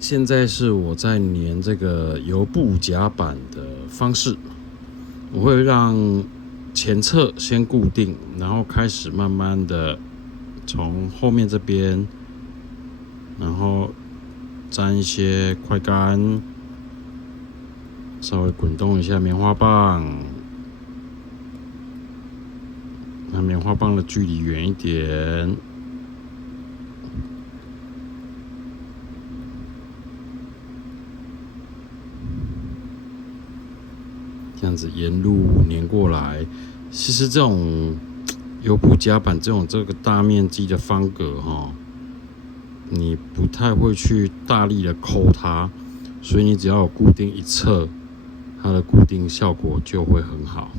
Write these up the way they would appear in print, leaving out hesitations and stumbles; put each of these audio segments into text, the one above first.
现在是我在粘这个油布夹板的方式，我会让前侧先固定，然后开始慢慢的从后面这边，然后沾一些快干，稍微滚动一下棉花棒，让棉花棒的距离远一点。这样子沿路粘过来，其实这种油布夹板这个大面积的方格你不太会去大力的抠它，所以你只要有固定一侧，它的固定效果就会很好。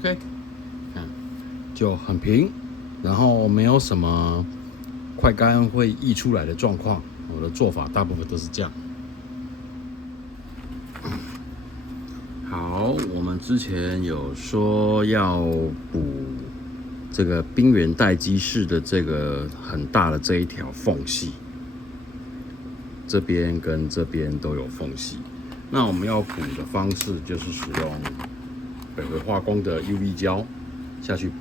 OK， 看就很平，然后没有什么快干会溢出来的状况。我的做法大部分都是这样。好，我们之前有说要补这个冰圆待机式的这个很大的这一条缝隙，这边跟这边都有缝隙。那我们要补的方式就是使用北回化工的 UV 胶下去补。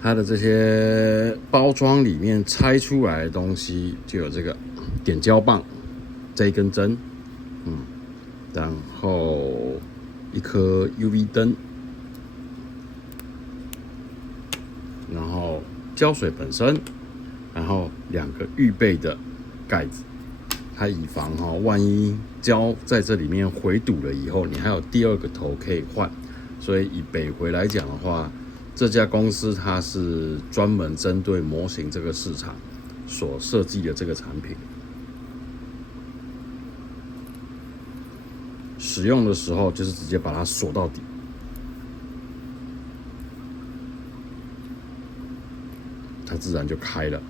它的这些包装里面拆出来的东西，就有这个点胶棒，这一根针，然后一颗 UV 灯，然后胶水本身，然后2个预备的盖子，它以防万一胶在这里面回堵了以后，你还有第2个头可以换。所以以北回来讲的话，这家公司它是专门针对模型这个市场所设计的这个产品。使用的时候就是直接把它锁到底，它自然就开了。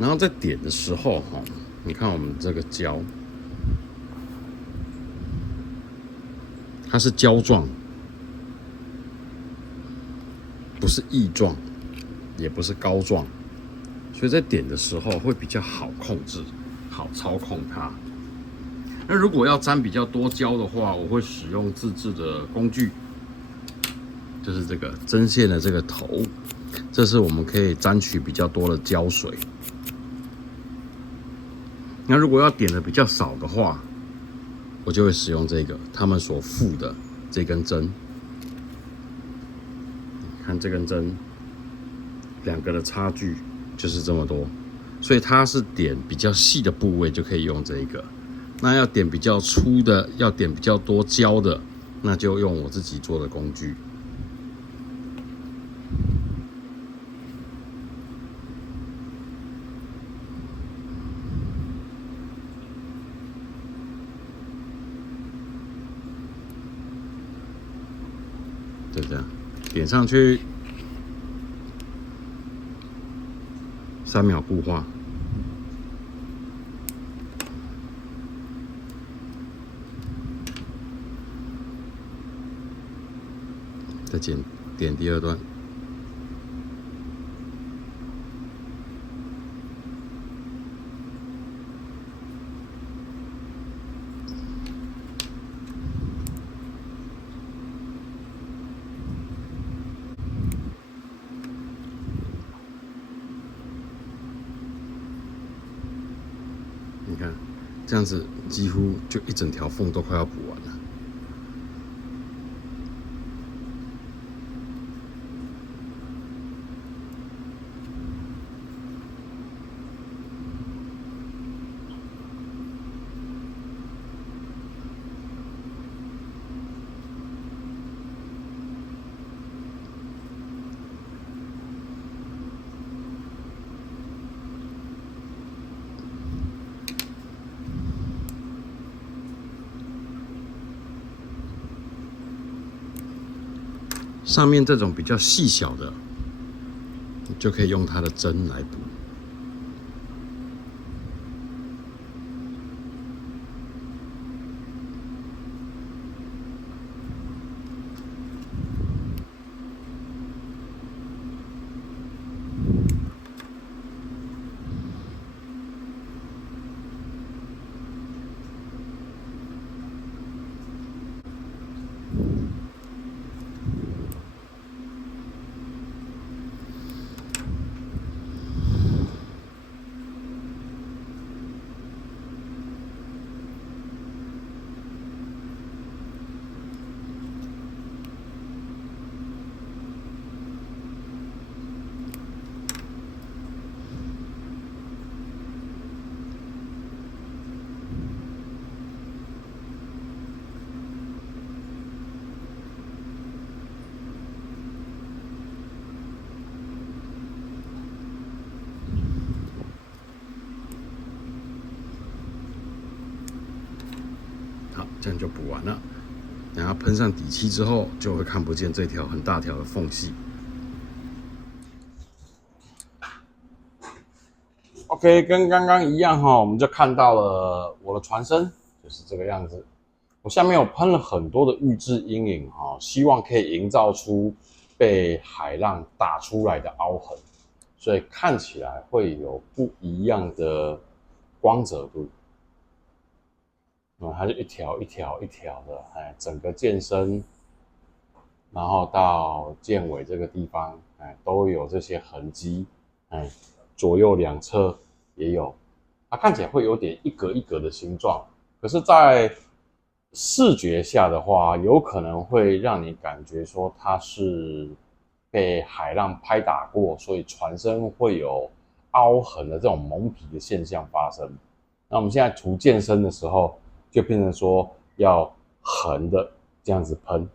然后在点的时候你看我们这个胶，它是胶状，不是液状，也不是膏状，所以在点的时候会比较好控制，好操控它。那如果要沾比较多胶的话，我会使用自制的工具，就是这个针线的这个头，这是我们可以沾取比较多的胶水。那如果要点的比较少的话，我就会使用这个他们所附的这根针。看这根针，2个的差距就是这么多，所以它是点比较细的部位就可以用这一个。那要点比较粗的，要点比较多胶的，那就用我自己做的工具。就这样点上去，3秒固化。再点第2段。这样子几乎就一整条缝都快要补完了。上面这种比较细小的，就可以用它的针来补。好，这样就补完了。然后喷上底漆之后，就会看不见这条很大条的缝隙。OK， 跟刚刚一样哈，我们就看到了我的船身就是这个样子。我下面有喷了很多的预制阴影哈，希望可以营造出被海浪打出来的凹痕，所以看起来会有不一样的光泽度。它就一条一条一条的，整个舰身，然后到舰尾这个地方，都有这些痕迹，左右两侧也有，它看起来会有点一格一格的形状，可是，在视觉下的话，有可能会让你感觉说它是被海浪拍打过，所以船身会有凹痕的这种蒙皮的现象发生。那我们现在涂舰身的时候，就变成说要横的这样子喷。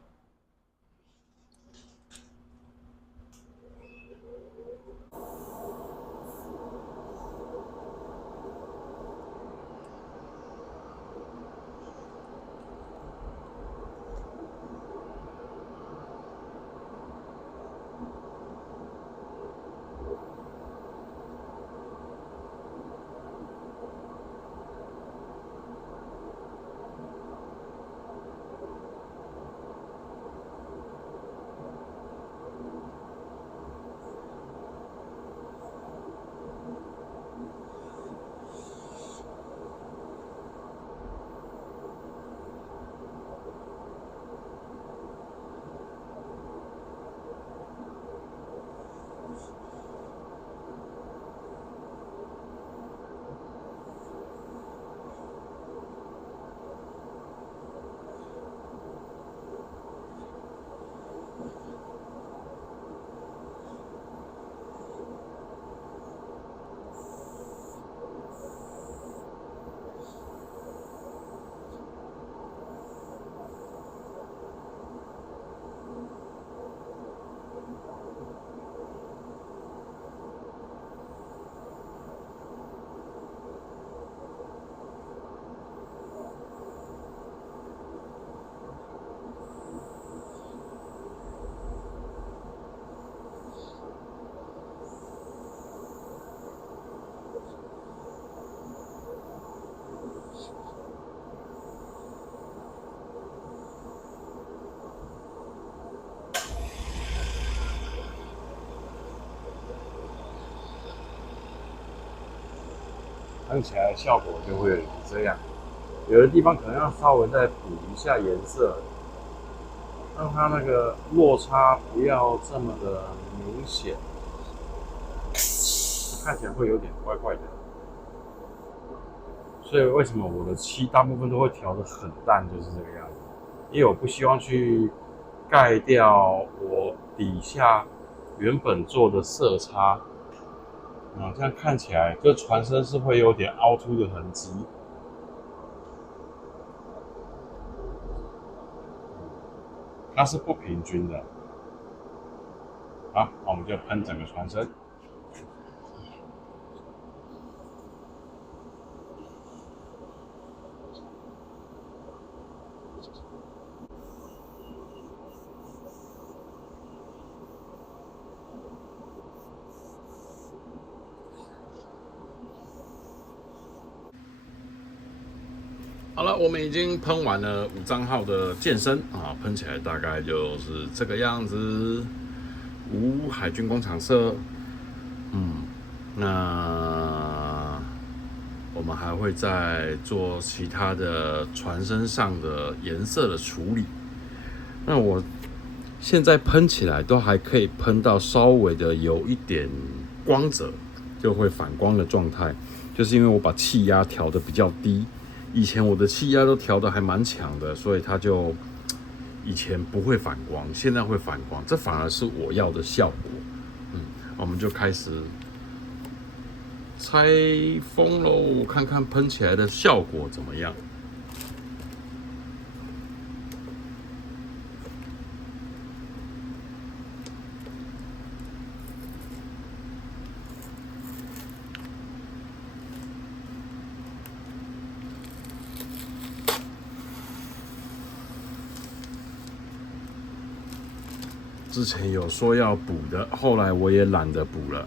看起来效果就会这样，有的地方可能要稍微再补一下颜色，让它那个落差不要这么的明显，看起来会有点怪怪的。所以为什么我的漆大部分都会调得很淡，就是这个样子。因为我不希望去盖掉我底下原本做的色差，这样看起来就船身是会有点凹凸的痕迹。它是不平均的。好，那我们就喷整个船身。好了，我们已经喷完了5账号的健身啊，喷起来大概就是这个样子。5海军工厂色，那我们还会再做其他的船身上的颜色的处理。那我现在喷起来都还可以喷到稍微的有一点光泽，就会反光的状态，就是因为我把气压调得比较低。以前我的气压都调得还蛮强的，所以它就以前不会反光，现在会反光，这反而是我要的效果。我们就开始拆封喽，看看喷起来的效果怎么样。之前有说要补的，后来我也懒得补了。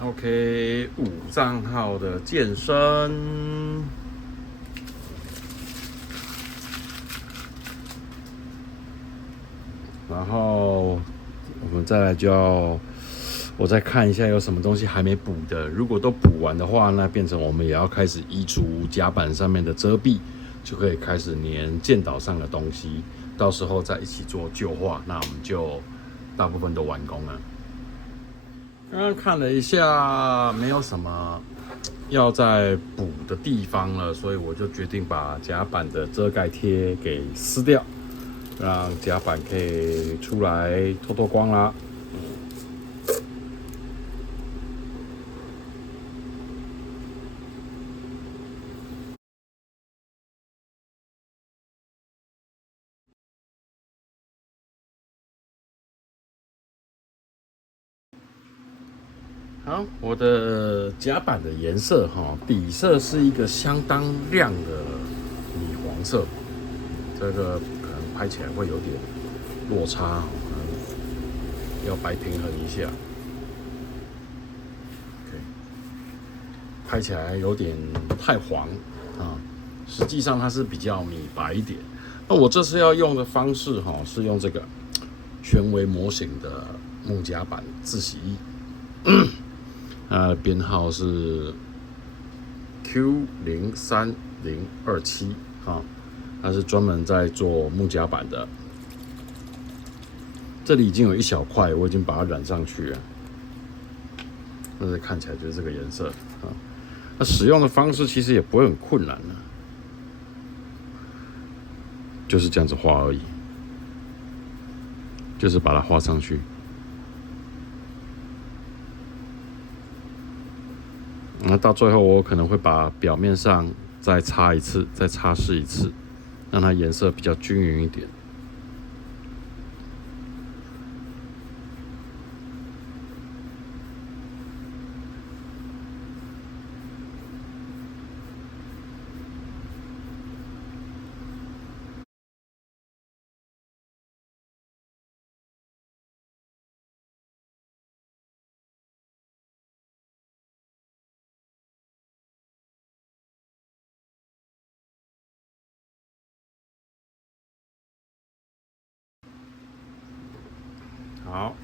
OK， 5账号的健身。然后我们再来我再看一下有什么东西还没补的。如果都补完的话，那变成我们也要开始移除甲板上面的遮蔽，就可以开始粘舰岛上的东西。到时候再一起做旧化，那我们就大部分都完工了。刚刚看了一下，没有什么要再补的地方了，所以我就决定把甲板的遮盖贴给撕掉，让甲板可以出来透透光啦。好，我的甲板的颜色底色是一个相当亮的米黄色，这个可能拍起来会有点落差，要白平衡一下。OK， 拍起来有点太黄实际上它是比较米白一点。那我这次要用的方式是用这个全微模型的木甲板自洗衣。编号是 Q03027 它是专门在做木甲板的。这里已经有一小块，我已经把它染上去了，但是看起来就是这个颜色那使用的方式其实也不会很困难就是这样子画而已，就是把它画上去。那到最后，我可能会把表面上再擦一次，再擦拭一次，让它颜色比较均匀一点。好，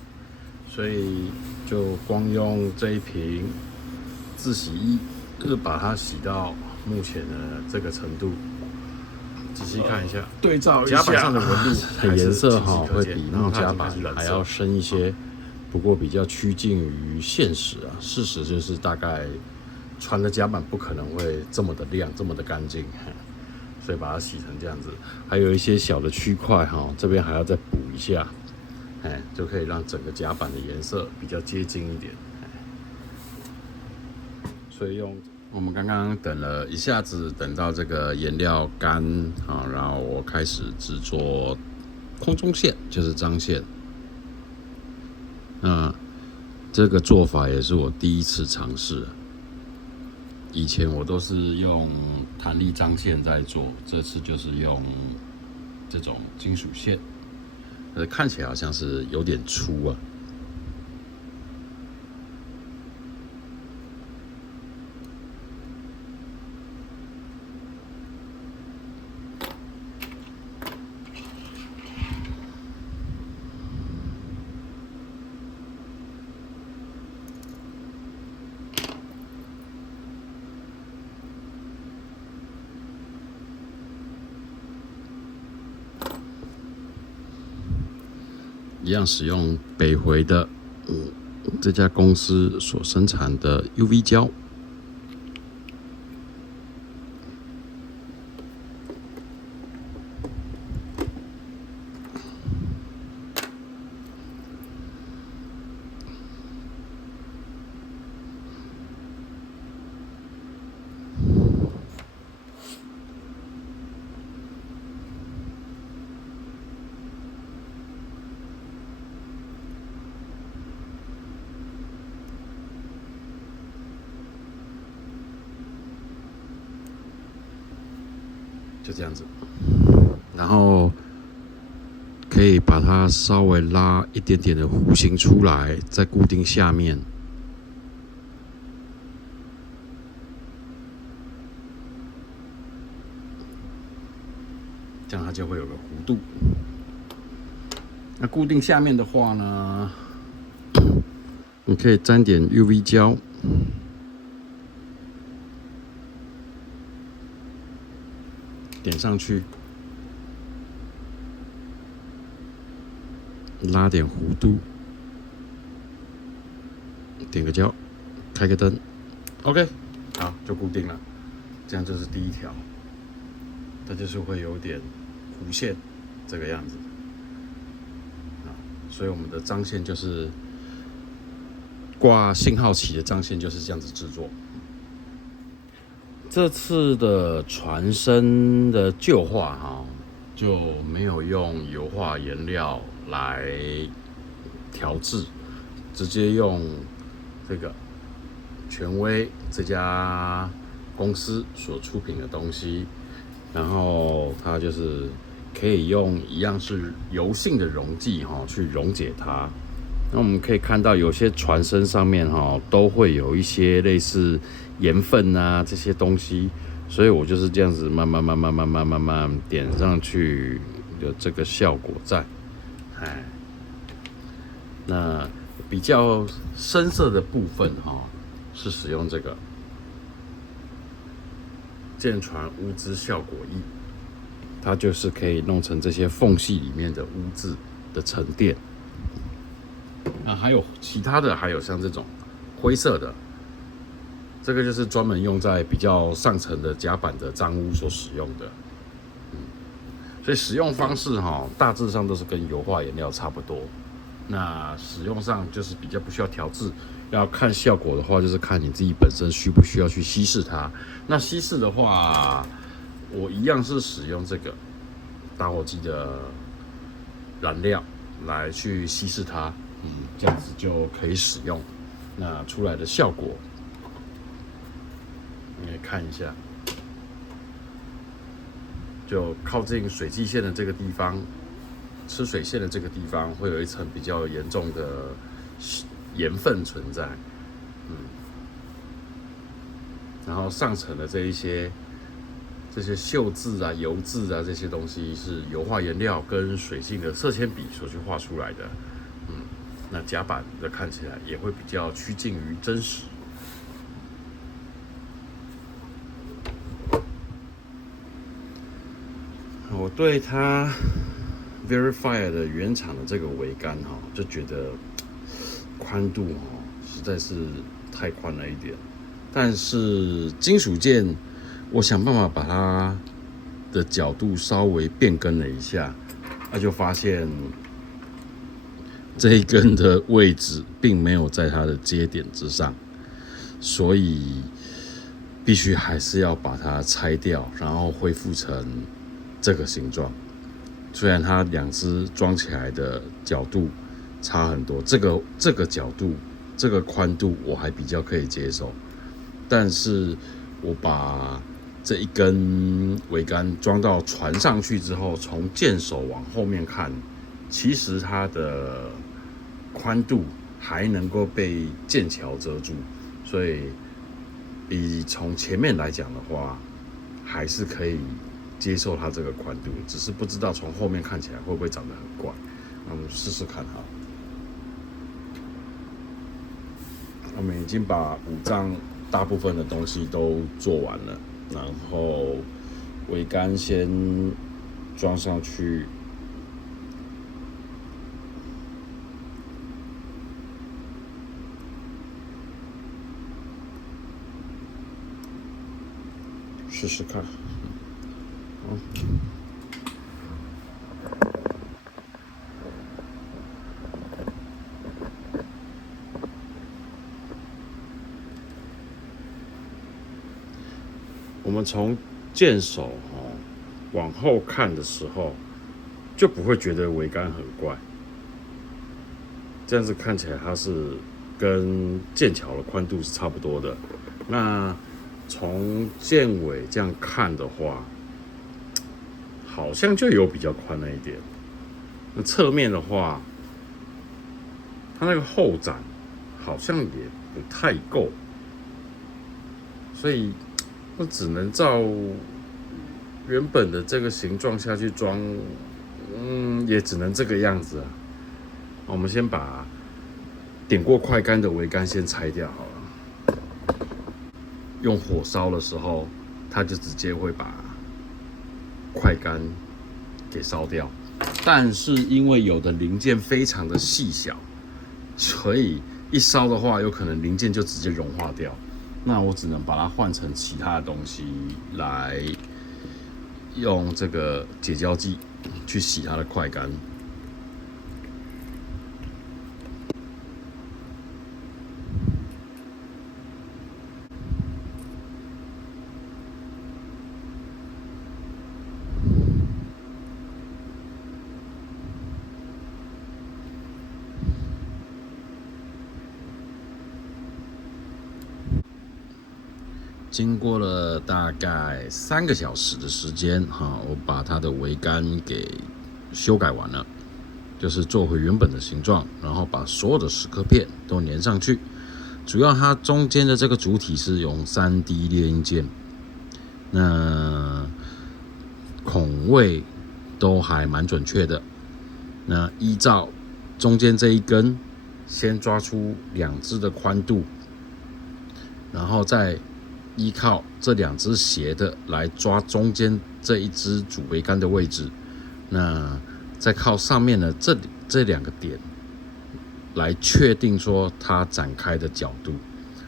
所以就光用这一瓶自洗衣，就是把它洗到目前的这个程度。仔细看一下，对照一下甲板上的纹路，颜色会比那种甲板还要深一些，不过比较趋近于现实啊。事实就是大概船的甲板不可能会这么的亮，这么的干净，所以把它洗成这样子。还有一些小的区块这边还要再补一下，就可以让整个甲板的颜色比较接近一点。所以我们刚刚等了一下子，等到这个颜料干然后我开始制作空中线，就是张线。这个做法也是我第一次尝试。以前我都是用弹力张线在做，这次就是用这种金属线，看起来好像是有点粗啊。一样使用北回的这家公司所生产的 UV 胶，就这样子，然后可以把它稍微拉一点点的弧形出来，再固定下面。这样它就会有个弧度。那固定下面的话呢，你可以沾点 UV 胶。点上去，拉点弧度，点个胶，开个灯 ，OK， 好，就固定了。这样就是第一条，它就是会有点弧线这个样子。所以我们的张线就是挂信号旗的张线就是这样子制作。这次的船身的旧化就没有用油画颜料来调制，直接用这个权威这家公司所出品的东西，然后它就是可以用一样是油性的溶剂去溶解它。那我们可以看到有些船身上面都会有一些类似盐分啊这些东西，所以我就是这样子慢慢点上去，有这个效果在。那比较深色的部分是使用这个舰船污渍效果液，它就是可以弄成这些缝隙里面的污渍的沉淀。那还有其他的，还有像这种灰色的，这个就是专门用在比较上层的甲板的脏污所使用的。所以使用方式大致上都是跟油画颜料差不多。那使用上就是比较不需要调制，要看效果的话，就是看你自己本身需不需要去稀释它。那稀释的话，我一样是使用这个打火机的燃料来去稀释它。这样子就可以使用。那出来的效果，你可以看一下，就靠近水际线的这个地方，吃水线的这个地方，会有一层比较严重的盐分存在。然后上层的这些锈渍啊、油渍啊这些东西，是油画颜料跟水性的色铅笔所去画出来的。那甲板的看起来也会比较趋近于真实。我对它 Verifier 的原厂的这个桅杆就觉得宽度实在是太宽了一点。但是金属件，我想办法把它的角度稍微变更了一下，就发现这一根的位置并没有在它的接点之上，所以必须还是要把它拆掉，然后恢复成这个形状。虽然它两只装起来的角度差很多，这个角度、这个宽度我还比较可以接受，但是我把这一根桅杆装到船上去之后，从舰首往后面看，其实它的宽度还能够被剑桥遮住，所以比从前面来讲的话，还是可以接受它这个宽度，只是不知道从后面看起来会不会长得很怪。那我们试试看哈。我们已经把五脏大部分的东西都做完了，然后桅杆先装上去。试试看，我们从舰首往后看的时候，就不会觉得桅杆很怪。这样子看起来，它是跟剑桥的宽度是差不多的。那从舰尾这样看的话，好像就有比较宽了一点。那侧面的话，它那个后展好像也不太够，所以那只能照原本的这个形状下去装，也只能这个样子啊。我们先把点过快杆的桅杆先拆掉好了。用火烧的时候，它就直接会把快杆给烧掉。但是因为有的零件非常的细小，所以一烧的话，有可能零件就直接融化掉。那我只能把它换成其他的东西来用这个解胶剂去洗它的快杆。经过了大概3个小时的时间，我把它的桅杆给修改完了，就是做回原本的形状，然后把所有的蚀刻片都粘上去。主要它中间的这个主体是用3D 列印件，那孔位都还蛮准确的。那依照中间这一根，先抓出2只的宽度，然后再依靠这2只斜的来抓中间这一只主桅杆的位置，那再靠上面的这2个点来确定说它展开的角度，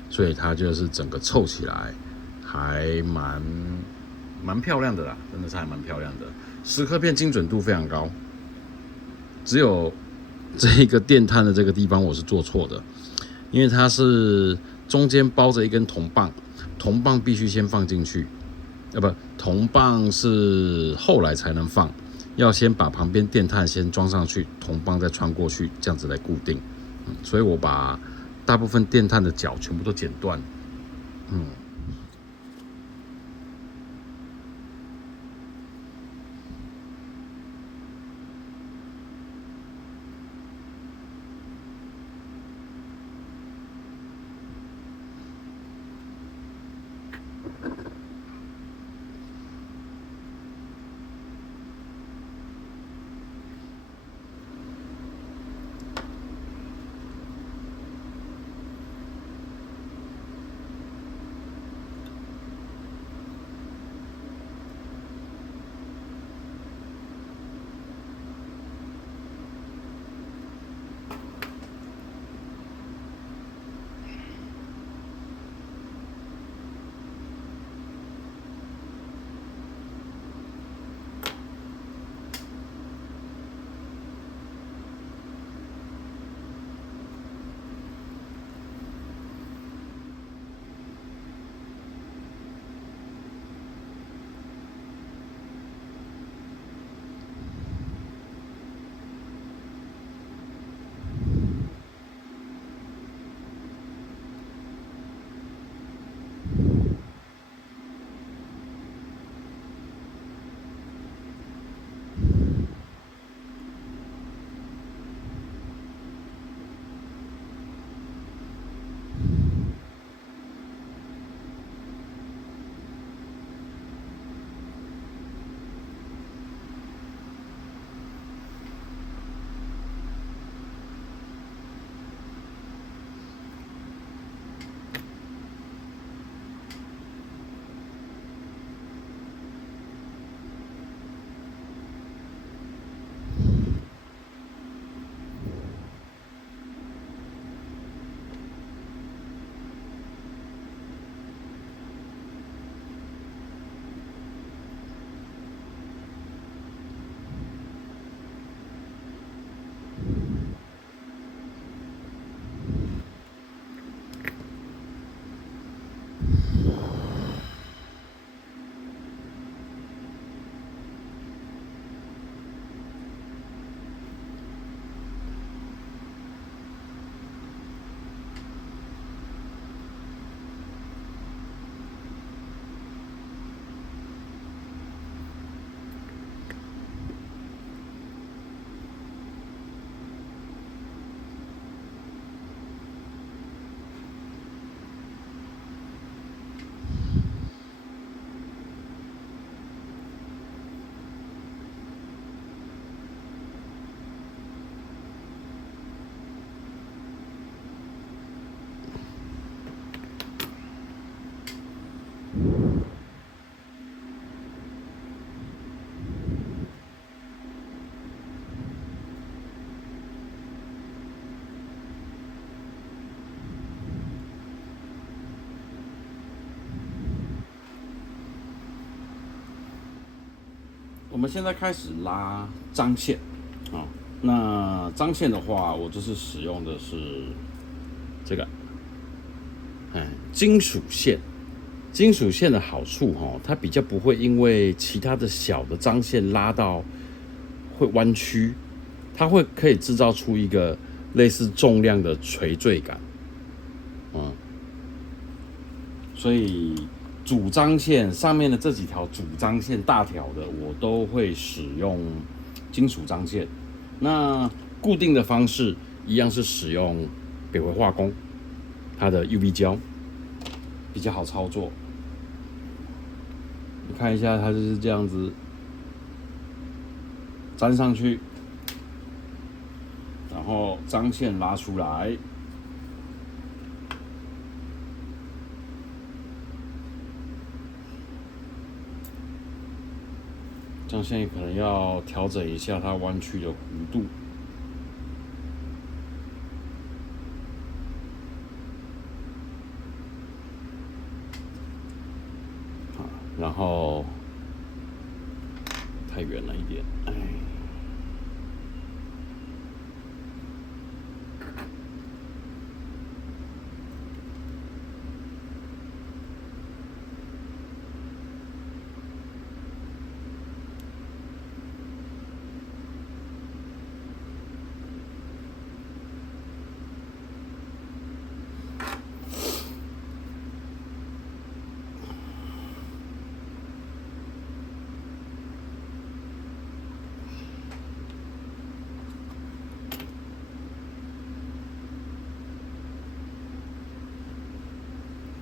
所以它就是整个凑起来还蛮漂亮的啦，真的是还蛮漂亮的。蚀刻片精准度非常高，只有这一个电碳的这个地方我是做错的，因为它是中间包着一根铜棒。铜棒必须先放进去，铜棒是后来才能放，要先把旁边电碳先装上去，铜棒再穿过去，这样子来固定。所以我把大部分电碳的角全部都剪断。我们现在开始拉张线啊。那张线的话，我这次使用的是这个，金属线。金属线的好处它比较不会因为其他的小的张线拉到会弯曲，它可以制造出一个类似重量的垂坠感，所以主张线上面的这几条主张线大条的，我都会使用金属张线。那固定的方式一样是使用北回化工它的 UV 胶，比较好操作。你看一下，它就是这样子粘上去，然后张线拉出来，张线可能要调整一下它弯曲的弧度。然后太远了一点，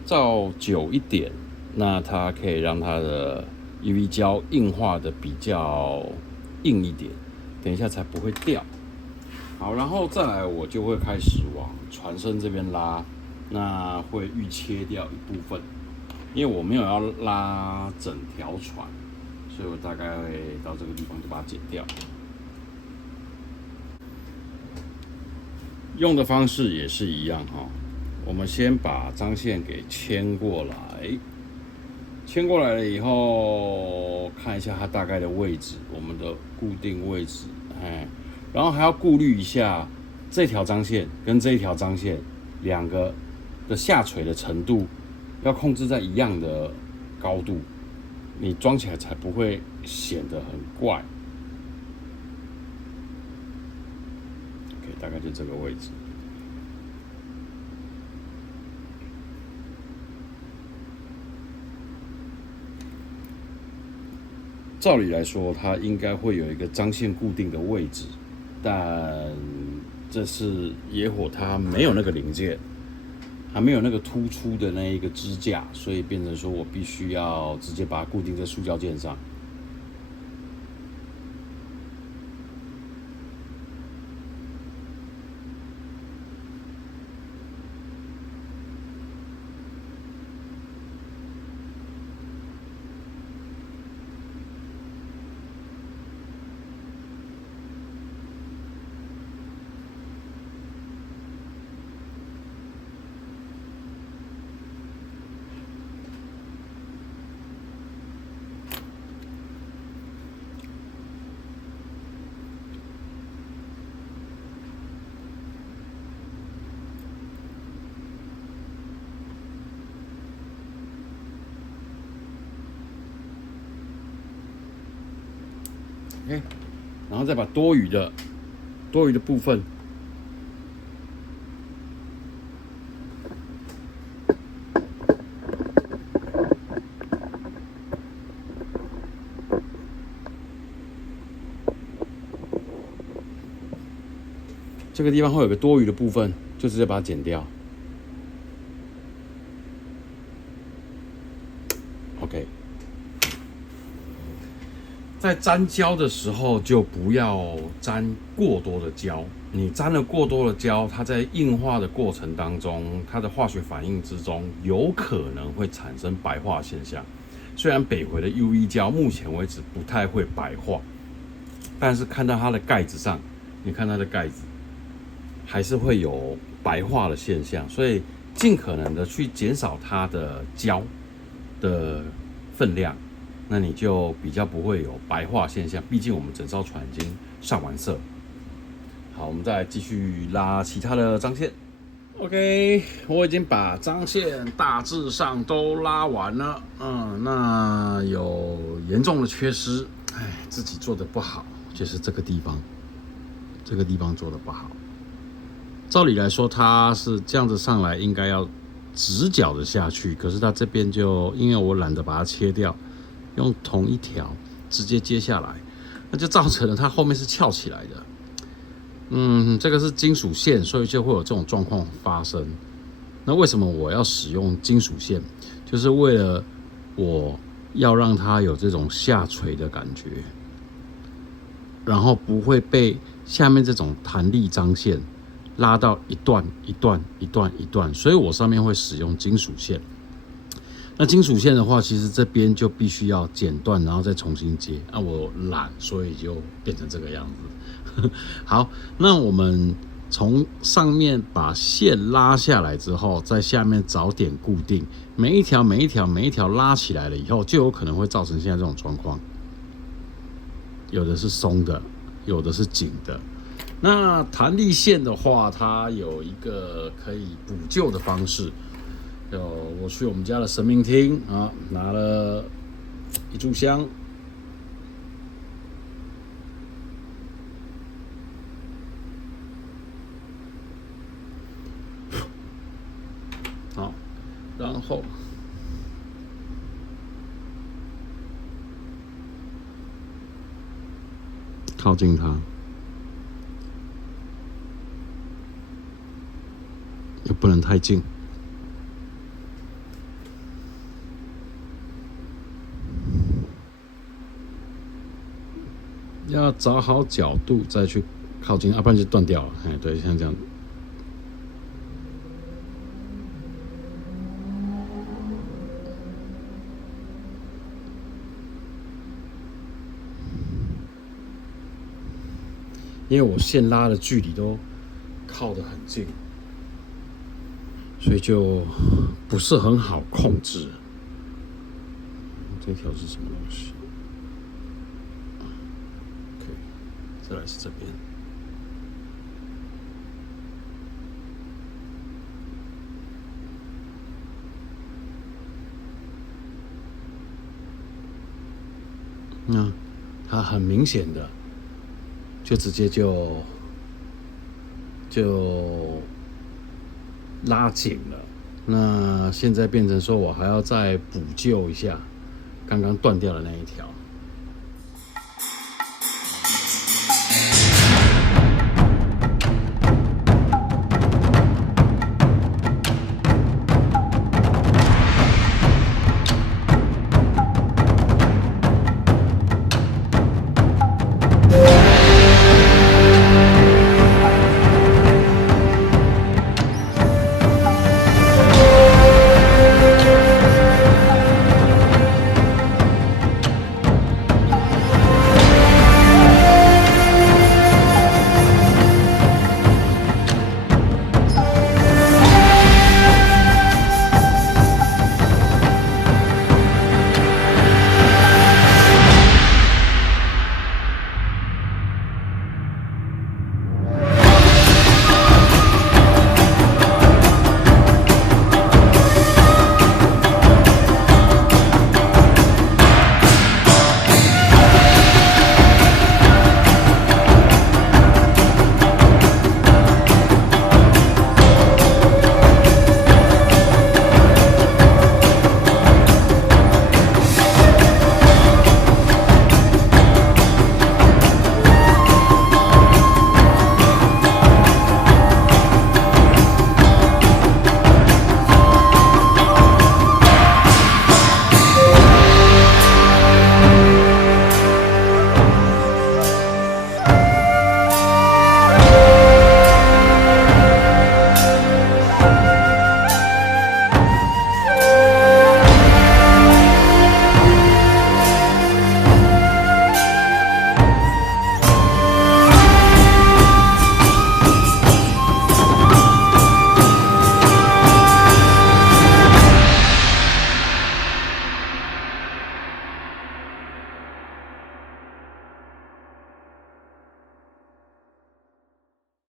照久一点，那它可以让它的 UV 胶硬化的比较硬一点，等一下才不会掉。好，然后再来我就会开始往船身这边拉，那会预切掉一部分，因为我没有要拉整条船，所以我大概会到这个地方就把它剪掉。用的方式也是一样我们先把张线给牵过来，牵过来了以后，看一下它大概的位置，我们的固定位置，然后还要顾虑一下这条张线跟这一条张线两个的下垂的程度，要控制在一样的高度，你装起来才不会显得很怪。OK， 大概就这个位置。照理来说，它应该会有一个张线固定的位置，但这次野火它没有那个零件，还没有那个突出的那一个支架，所以变成说我必须要直接把它固定在塑胶件上。OK， 然后再把多余的部分这个地方会有个多余的部分，就直接把它剪掉。OK， 在沾胶的时候就不要沾过多的胶，你沾了过多的胶，它在硬化的过程当中，它的化学反应之中有可能会产生白化现象。虽然北回的 UV 胶目前为止不太会白化，但是看到它的盖子上，你看它的盖子还是会有白化的现象，所以尽可能的去减少它的胶的分量，那你就比较不会有白化现象。毕竟我们整艘船已经上完色。好，我们再继续拉其他的张线。OK， 我已经把张线大致上都拉完了。那有严重的缺失，自己做的不好，就是这个地方做的不好。照理来说，它是这样子上来，应该要直角的下去，可是它这边就因为我懒得把它切掉，用同一条直接接下来，那就造成了它后面是翘起来的。这个是金属线，所以就会有这种状况发生。那为什么我要使用金属线？就是为了我要让它有这种下垂的感觉，然后不会被下面这种弹力张线拉到一段一段一段一段，所以我上面会使用金属线。那金属线的话，其实这边就必须要剪断，然后再重新接。我懒，所以就变成这个样子。好，那我们从上面把线拉下来之后，在下面找点固定，每一条拉起来了以后，就有可能会造成现在这种状况。有的是松的，有的是紧的。那弹力线的话，它有一个可以补救的方式。我去我们家的神明厅拿了一炷香，好，然后靠近它，又不能太近。要找好角度再去靠近，不然就断掉了。对，像这样。因为我线拉的距离都靠得很近，所以就不是很好控制。这条是什么东西？再来是这边，它很明显的就直接就拉紧了。那现在变成说我还要再补救一下刚刚断掉的那一条。